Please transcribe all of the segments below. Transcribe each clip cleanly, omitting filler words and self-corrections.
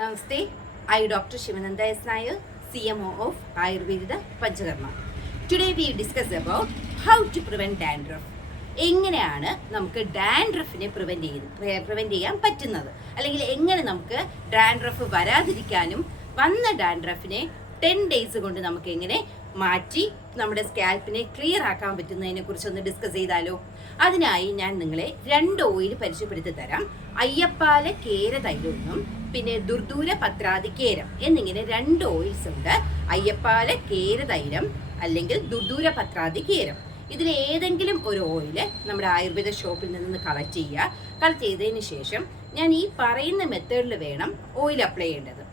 Namaste, I Dr. Shivananda S. Nair, CMO of Ayurveda Panchakarma. Today we discuss about how to prevent dandruff. എങ്ങനെയാണ് നമുക്ക് ഡാൻഡ്രഫിനെ prevent ചെയ്യാൻ പറ്റുന്നത്, അല്ലെങ്കിൽ എങ്ങനെ നമുക്ക് ഡാൻഡ്രഫ് വരാതിരിക്കാനും വന്ന ഡാൻഡ്രഫിനെ 10 days കൊണ്ട് നമുക്ക് എങ്ങനെ മാറ്റി നമ്മുടെ സ്കാൽപ്പിനെ ക്ലിയർ ആക്കാൻ പറ്റുന്നതിനെ കുറിച്ചൊന്ന് ഡിസ്കസ് ചെയ്താലോ. അതിനായി ഞാൻ നിങ്ങളെ 2 ഓയിൽ പരിചയപ്പെടുത്തി തരാം. അയ്യപ്പാല കേര തൈലമെന്നും പിന്നെ ദുർദൂര പത്രാതി കേരം എന്നിങ്ങനെ 2 ഓയിൽസ് ഉണ്ട്. അയ്യപ്പാല കേര തൈലം അല്ലെങ്കിൽ ദുർദൂര പത്രാതി കേരം. ഇതിൽ ഏതെങ്കിലും ഒരു ഓയില് നമ്മുടെ ആയുർവേദ ഷോപ്പിൽ നിന്ന് കളക്ട് ചെയ്തതിന് ശേഷം ഞാൻ ഈ പറയുന്ന മെത്തേഡിൽ വേണം ഓയിൽ അപ്ലൈ ചെയ്യേണ്ടത്.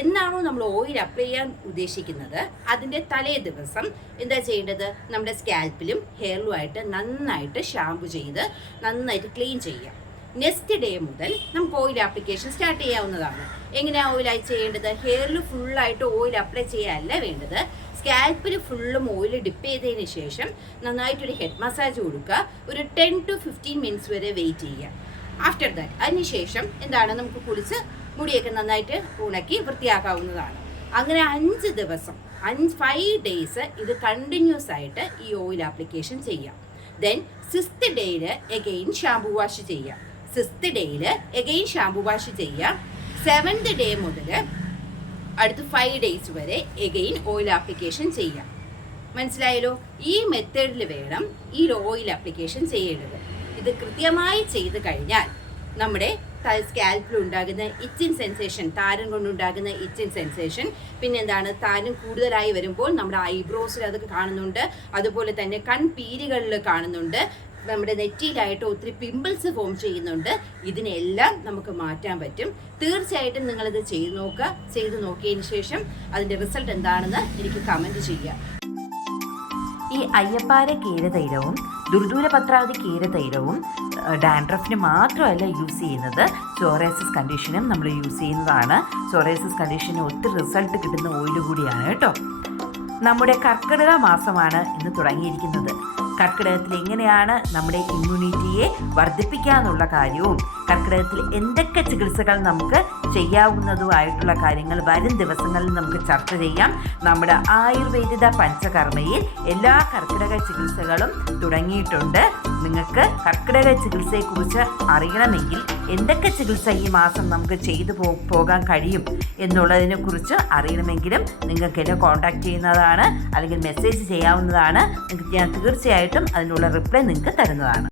എന്നാണോ നമ്മൾ ഓയിൽ അപ്ലൈ ചെയ്യാൻ ഉദ്ദേശിക്കുന്നത് അതിൻ്റെ തലേ ദിവസം എന്താ ചെയ്യേണ്ടത്, നമ്മുടെ സ്കാൽപ്പിലും ഹെയറിലുമായിട്ട് നന്നായിട്ട് ഷാമ്പു ചെയ്ത് നന്നായിട്ട് ക്ലീൻ ചെയ്യാം. നെക്സ്റ്റ് ഡേ മുതൽ നമുക്ക് ഓയിൽ ആപ്ലിക്കേഷൻ സ്റ്റാർട്ട് ചെയ്യാവുന്നതാണ്. എങ്ങനെയാണ് ഓയിൽ ചെയ്യേണ്ടത്? ഹെയറിൽ ഫുള്ളായിട്ട് ഓയിൽ അപ്ലൈ ചെയ്യാനല്ല വേണ്ടത്. സ്കാൽപ്പിൽ ഫുള്ളും ഓയിൽ ഡിപ്പ് ചെയ്തതിന് ശേഷം നന്നായിട്ടൊരു ഹെഡ് മസാജ് കൊടുക്കുക. ഒരു 10 to 15 minutes വരെ വെയിറ്റ് ചെയ്യുക. ആഫ്റ്റർ ദാറ്റ് അതിനുശേഷം എന്താണ്, നമുക്ക് കുളിച്ച് മുടിയൊക്കെ നന്നായിട്ട് ഉണക്കി വൃത്തിയാക്കാവുന്നതാണ്. അങ്ങനെ 5 ദിവസം 5 days ഇത് കണ്ടിന്യൂസ് ആയിട്ട് ഈ ഓയിൽ ആപ്ലിക്കേഷൻ ചെയ്യാം. ദെൻ 6th ഡേയിൽ എഗെയിൻ ഷാമ്പു വാഷ് ചെയ്യാം. 6th ഡേയിൽ എഗെയിൻ ഷാമ്പു വാഷ് ചെയ്യാം. 7th ഡേ മുതൽ അടുത്ത 5 days വരെ എഗെയിൻ ഓയിൽ ആപ്ലിക്കേഷൻ ചെയ്യാം. മനസ്സിലായല്ലോ? ഈ മെത്തേഡിൽ വേണം ഈ ഓയിൽ ആപ്ലിക്കേഷൻ ചെയ്യേണ്ടത്. ഇത് കൃത്യമായി ചെയ്ത് കഴിഞ്ഞാൽ നമ്മുടെ സ്കാൽപ്പിൽ ഉണ്ടാകുന്ന ഇച്ചിങ് സെൻസേഷൻ, താരൻ കൊണ്ടുണ്ടാകുന്ന ഇച്ചിങ് സെൻസേഷൻ, പിന്നെന്താണ്, താരൻ കൂടുതലായി വരുമ്പോൾ നമ്മുടെ ഐബ്രോസിൽ അതൊക്കെ കാണുന്നുണ്ട്, അതുപോലെ തന്നെ കൺപീലികളിൽ കാണുന്നുണ്ട്, നമ്മുടെ നെറ്റിയിലായിട്ട് ഒത്തിരി പിമ്പിൾസ് ഫോം ചെയ്യുന്നുണ്ട്. ഇതിനെല്ലാം നമുക്ക് മാറ്റാൻ പറ്റും. തീർച്ചയായിട്ടും നിങ്ങളിത് ചെയ്ത് നോക്കിയതിന് ശേഷം അതിൻ്റെ റിസൾട്ട് എന്താണെന്ന് എനിക്ക് കമൻറ്റ് ചെയ്യുക. ഈ അയ്യപ്പാര കേരതൈലവും ദുർദൂര പത്രാതി കേരതൈലവും ഡാൻഡ്രഫിന് മാത്രമല്ല യൂസ് ചെയ്യുന്നത്, സോറിയാസിസ് കണ്ടീഷനും നമ്മൾ യൂസ് ചെയ്യുന്നതാണ്. സോറിയാസിസ് കണ്ടീഷന് ഒത്തിരി റിസൾട്ട് കിട്ടുന്ന ഓയിൽ കൂടിയാണ് കേട്ടോ. നമ്മുടെ കർക്കിടക മാസമാണ് ഇന്ന് തുടങ്ങിയിരിക്കുന്നത്. കർക്കിടകത്തിൽ എങ്ങനെയാണ് നമ്മുടെ ഇമ്മ്യൂണിറ്റിയെ വർദ്ധിപ്പിക്കാനുള്ള കാര്യവും കർക്കിടകത്തിൽ എന്തൊക്കെ ചികിത്സകൾ നമുക്ക് ചെയ്യാവുന്നതുമായിട്ടുള്ള കാര്യങ്ങൾ വരും ദിവസങ്ങളിൽ നമുക്ക് ചർച്ച ചെയ്യാം. നമ്മുടെ ആയുർവേദിക പഞ്ചകർമ്മയിൽ എല്ലാ കർക്കിടക ചികിത്സകളും തുടങ്ങിയിട്ടുണ്ട്. നിങ്ങൾക്ക് കർക്കിടക ചികിത്സയെക്കുറിച്ച് അറിയണമെങ്കിൽ എന്തൊക്കെ ചികിത്സ ഈ മാസം നമുക്ക് ചെയ്തു പോകാൻ കഴിയും എന്നുള്ളതിനെക്കുറിച്ച് അറിയണമെങ്കിലും നിങ്ങൾക്ക് എന്നെ കോൺടാക്ട് ചെയ്യുന്നതാണ്, അല്ലെങ്കിൽ മെസ്സേജ് ചെയ്യാവുന്നതാണ്. ഞാൻ തീർച്ചയായിട്ടും അതിനുള്ള റിപ്ലൈ നിങ്ങൾക്ക് തരുന്നതാണ്.